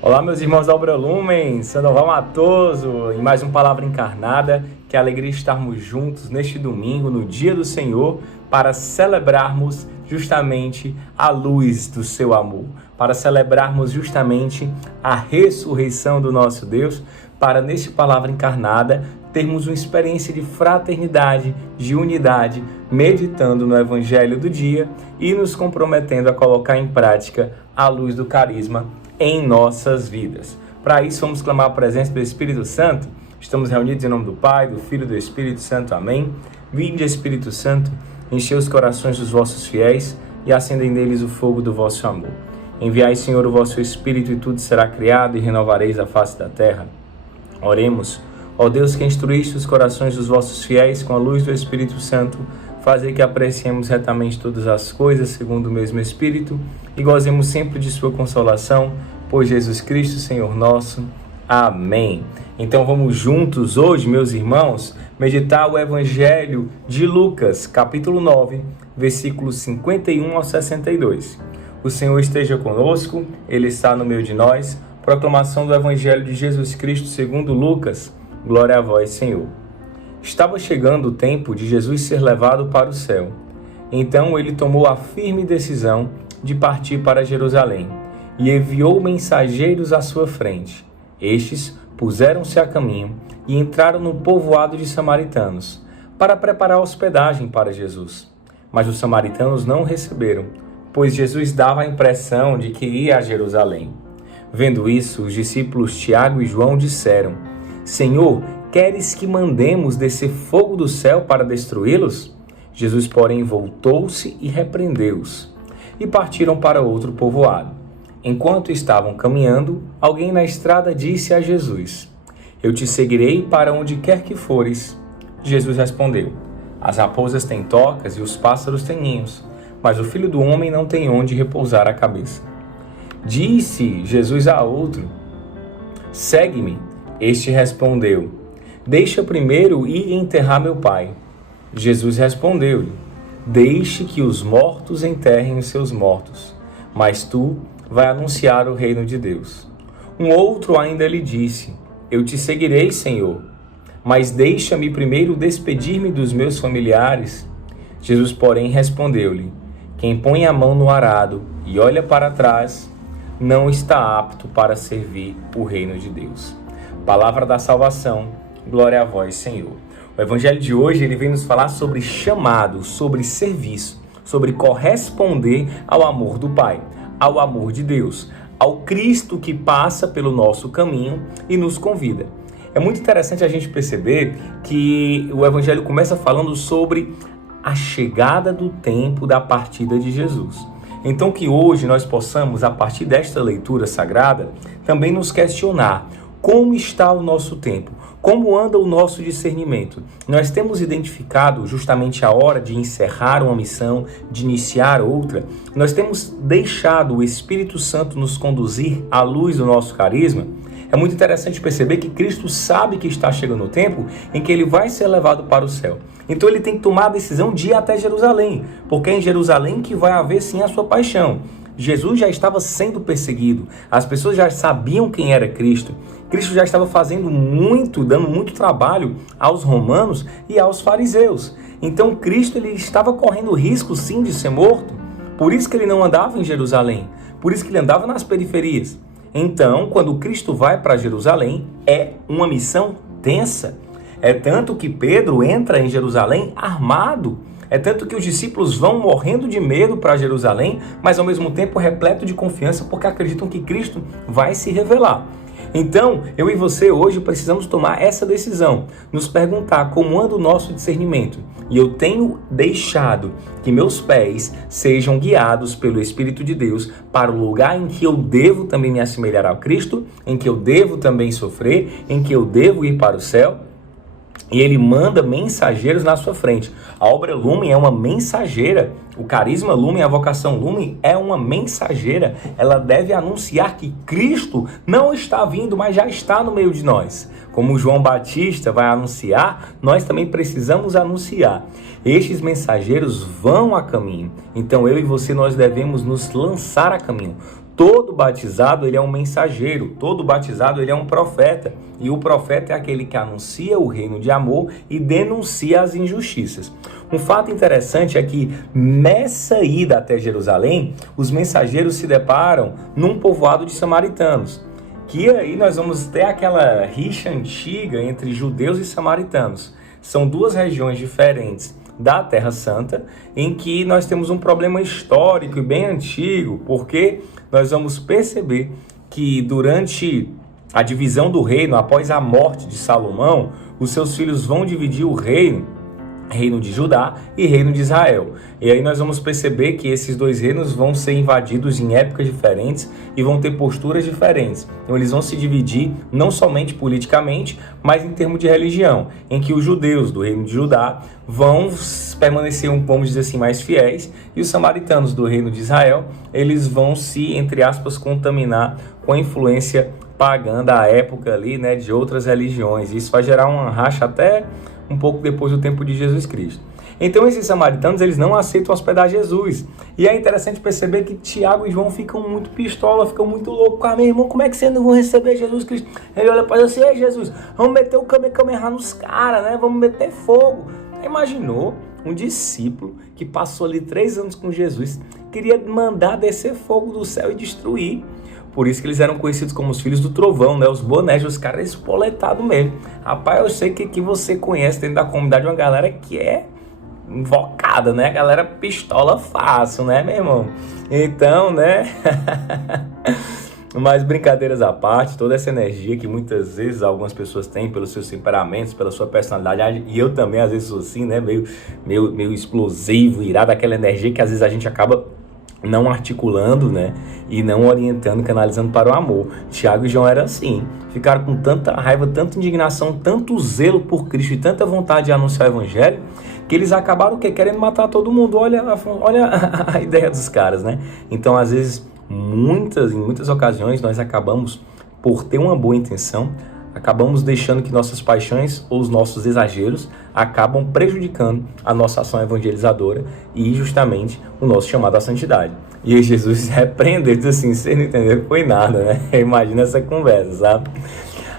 Olá, meus irmãos da Obra Lumen, Sandoval Matoso, em mais um Palavra Encarnada. Que alegria estarmos juntos neste domingo, no Dia do Senhor, para celebrarmos justamente a luz do seu amor, para celebrarmos justamente a ressurreição do nosso Deus, para neste Palavra Encarnada termos uma experiência de fraternidade, de unidade, meditando no Evangelho do dia e nos comprometendo a colocar em prática a luz do carisma em nossas vidas. Para isso, vamos clamar a presença do Espírito Santo. Estamos reunidos em nome do Pai, do Filho e do Espírito Santo. Amém. Vinde, Espírito Santo, enchei os corações dos vossos fiéis e acendei neles o fogo do vosso amor. Enviai, Senhor, o vosso Espírito e tudo será criado e renovareis a face da terra. Oremos. Ó Deus, que instruíste os corações dos vossos fiéis com a luz do Espírito Santo, fazei que apreciemos retamente todas as coisas segundo o mesmo Espírito e gozemos sempre de sua consolação, por Jesus Cristo, Senhor nosso. Amém. Então vamos juntos hoje, meus irmãos, meditar o Evangelho de Lucas, capítulo 9, versículos 51 ao 62. O Senhor esteja conosco, Ele está no meio de nós. Proclamação do Evangelho de Jesus Cristo segundo Lucas. Glória a vós, Senhor. Estava chegando o tempo de Jesus ser levado para o céu. Então ele tomou a firme decisão de partir para Jerusalém e enviou mensageiros à sua frente. Estes puseram-se a caminho e entraram no povoado de samaritanos para preparar hospedagem para Jesus. Mas os samaritanos não o receberam, pois Jesus dava a impressão de que ia a Jerusalém. Vendo isso, os discípulos Tiago e João disseram: Senhor, queres que mandemos descer fogo do céu para destruí-los? Jesus, porém, voltou-se e repreendeu-os, e partiram para outro povoado. Enquanto estavam caminhando, alguém na estrada disse a Jesus: Eu te seguirei para onde quer que fores. Jesus respondeu: As raposas têm tocas e os pássaros têm ninhos, mas o Filho do Homem não tem onde repousar a cabeça. Disse Jesus a outro: Segue-me. Este respondeu: Deixa primeiro ir enterrar meu pai. Jesus respondeu-lhe: Deixe que os mortos enterrem os seus mortos, mas tu vai anunciar o reino de Deus. Um outro ainda lhe disse: Eu te seguirei, Senhor, mas deixa-me primeiro despedir-me dos meus familiares. Jesus, porém, respondeu-lhe: Quem põe a mão no arado e olha para trás, não está apto para servir o reino de Deus. Palavra da salvação, glória a vós, Senhor. O Evangelho de hoje ele vem nos falar sobre chamado, sobre serviço, sobre corresponder ao amor do Pai, ao amor de Deus, ao Cristo que passa pelo nosso caminho e nos convida. É muito interessante a gente perceber que o Evangelho começa falando sobre a chegada do tempo da partida de Jesus. Então que hoje nós possamos, a partir desta leitura sagrada, também nos questionar como está o nosso tempo, como anda o nosso discernimento. Nós temos identificado justamente a hora de encerrar uma missão, de iniciar outra. Nós temos deixado o Espírito Santo nos conduzir à luz do nosso carisma. É muito interessante perceber que Cristo sabe que está chegando o tempo em que ele vai ser levado para o céu. Então ele tem que tomar a decisão de ir até Jerusalém, porque é em Jerusalém que vai haver sim a sua paixão. Jesus já estava sendo perseguido, as pessoas já sabiam quem era Cristo. Cristo já estava fazendo dando muito trabalho aos romanos e aos fariseus. Então Cristo ele estava correndo risco sim de ser morto. Por isso que ele não andava em Jerusalém, por isso que ele andava nas periferias. Então, quando Cristo vai para Jerusalém, é uma missão tensa. É tanto que Pedro entra em Jerusalém armado. É tanto que os discípulos vão morrendo de medo para Jerusalém, mas ao mesmo tempo repleto de confiança, porque acreditam que Cristo vai se revelar. Então, eu e você hoje precisamos tomar essa decisão, nos perguntar como anda o nosso discernimento. E eu tenho deixado que meus pés sejam guiados pelo Espírito de Deus para o lugar em que eu devo também me assemelhar a Cristo, em que eu devo também sofrer, em que eu devo ir para o céu. E ele manda mensageiros na sua frente. A obra Lumen é uma mensageira. O carisma Lumen, a vocação Lumen é uma mensageira. Ela deve anunciar que Cristo não está vindo, mas já está no meio de nós. Como João Batista vai anunciar, nós também precisamos anunciar. Estes mensageiros vão a caminho. Então eu e você, nós devemos nos lançar a caminho. Todo batizado, ele é um mensageiro, todo batizado, ele é um profeta, e o profeta é aquele que anuncia o reino de amor e denuncia as injustiças. Um fato interessante é que nessa ida até Jerusalém, os mensageiros se deparam num povoado de samaritanos, que aí nós vamos ter aquela rixa antiga entre judeus e samaritanos. São duas regiões diferentes da Terra Santa, em que nós temos um problema histórico e bem antigo, porque nós vamos perceber que durante a divisão do reino, após a morte de Salomão, os seus filhos vão dividir o reino de Judá e reino de Israel. E aí nós vamos perceber que esses dois reinos vão ser invadidos em épocas diferentes e vão ter posturas diferentes. Então eles vão se dividir não somente politicamente, mas em termos de religião, em que os judeus do reino de Judá vão permanecer, vamos dizer assim, mais fiéis, e os samaritanos do reino de Israel, eles vão se, entre aspas, contaminar com a influência pagã da época ali, né, de outras religiões. Isso vai gerar uma racha até um pouco depois do tempo de Jesus Cristo. Então esses samaritanos, eles não aceitam hospedar Jesus. E é interessante perceber que Tiago e João ficam muito pistola, ficam muito loucos. Ah, meu irmão, como é que vocês não vão receber Jesus Cristo? Ele olha para ele assim: ei, Jesus, vamos meter o Kamehameha nos caras, né? Vamos meter fogo. Imaginou um discípulo que passou ali 3 anos com Jesus, queria mandar descer fogo do céu e destruir. Por isso que eles eram conhecidos como os filhos do trovão, né? Os bonés, os caras espoletados mesmo. Rapaz, eu sei que você conhece dentro da comunidade uma galera que é invocada, né? A galera pistola fácil, né, meu irmão? Então, né? Mas brincadeiras à parte, toda essa energia que muitas vezes algumas pessoas têm pelos seus temperamentos, pela sua personalidade, e eu também às vezes sou assim, né? Meio explosivo, irado, aquela energia que às vezes a gente acaba não articulando, né, e não orientando, canalizando para o amor. Tiago e João eram assim, ficaram com tanta raiva, tanta indignação, tanto zelo por Cristo e tanta vontade de anunciar o evangelho, que eles acabaram querendo matar todo mundo. Olha a ideia dos caras, né? Então, às vezes, em muitas ocasiões, nós acabamos, por ter uma boa intenção, acabamos deixando que nossas paixões ou os nossos exageros acabam prejudicando a nossa ação evangelizadora e justamente o nosso chamado à santidade. E aí Jesus repreendeu, diz assim: vocês não entenderam, foi nada, né? Imagina essa conversa, sabe?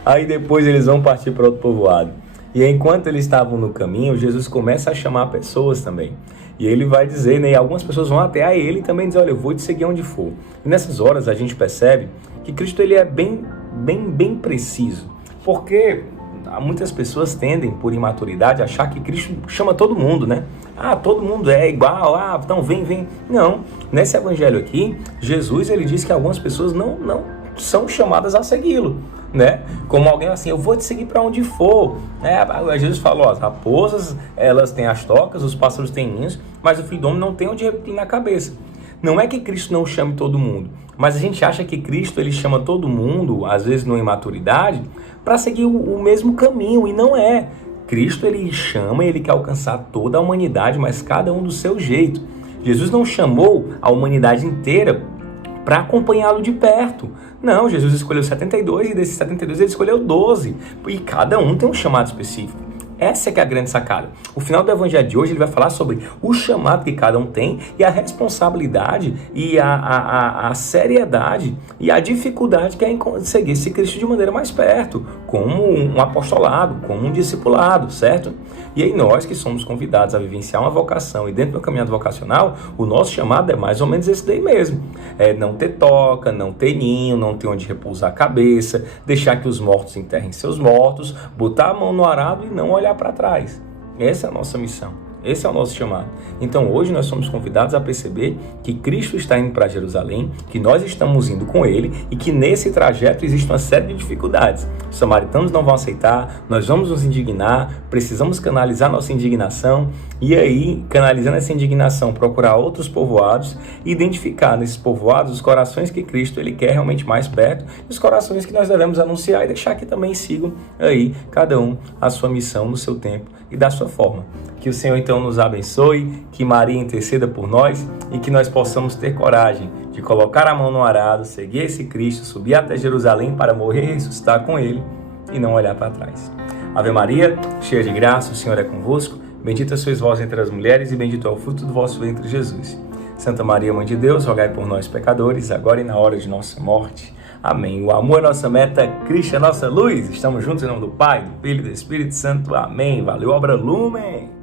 Aí depois eles vão partir para outro povoado. E enquanto eles estavam no caminho, Jesus começa a chamar pessoas também. E ele vai dizer, né? E algumas pessoas vão até a ele e também dizer: olha, eu vou te seguir onde for. E nessas horas a gente percebe que Cristo, ele é bem preciso. Porque muitas pessoas tendem, por imaturidade, a achar que Cristo chama todo mundo, né? Ah, todo mundo é igual, então vem. Não, nesse evangelho aqui, Jesus, ele diz que algumas pessoas não são chamadas a segui-lo, né? Como alguém assim: eu vou te seguir para onde for. Jesus falou: as raposas, elas têm as tocas, os pássaros têm ninhos, mas o filho do homem não tem onde repetir na cabeça. Não é que Cristo não chame todo mundo, mas a gente acha que Cristo, ele chama todo mundo, às vezes numa imaturidade, para seguir o mesmo caminho, e não é. Cristo, ele chama, ele quer alcançar toda a humanidade, mas cada um do seu jeito. Jesus não chamou a humanidade inteira para acompanhá-lo de perto. Não, Jesus escolheu 72 e desses 72 ele escolheu 12, e cada um tem um chamado específico. Essa é que é a grande sacada. O final do evangelho de hoje, ele vai falar sobre o chamado que cada um tem e a responsabilidade e a seriedade e a dificuldade que é seguir esse Cristo de maneira mais perto, como um apostolado, como um discipulado, certo? E aí nós que somos convidados a vivenciar uma vocação e dentro do caminhado vocacional, o nosso chamado é mais ou menos esse daí mesmo. É não ter toca, não ter ninho, não ter onde repousar a cabeça, deixar que os mortos enterrem seus mortos, botar a mão no arado e não olhar para trás. Essa é a nossa missão. Esse é o nosso chamado. Então hoje nós somos convidados a perceber que Cristo está indo para Jerusalém, que nós estamos indo com Ele e que nesse trajeto existe uma série de dificuldades. Os samaritanos não vão aceitar, nós vamos nos indignar, precisamos canalizar nossa indignação e aí, canalizando essa indignação, procurar outros povoados e identificar nesses povoados os corações que Cristo, ele quer realmente mais perto e os corações que nós devemos anunciar e deixar que também sigam aí cada um a sua missão no seu tempo e da sua forma. Que o Senhor então nos abençoe, que Maria interceda por nós e que nós possamos ter coragem de colocar a mão no arado, seguir esse Cristo, subir até Jerusalém para morrer e ressuscitar com Ele e não olhar para trás. Ave Maria, cheia de graça, o Senhor é convosco, bendita sois vós entre as mulheres e bendito é o fruto do vosso ventre, Jesus. Santa Maria, Mãe de Deus, rogai por nós, pecadores, agora e na hora de nossa morte. Amém. O amor é nossa meta, Cristo é nossa luz. Estamos juntos em nome do Pai, do Filho e do Espírito Santo. Amém. Valeu, obra Lumen.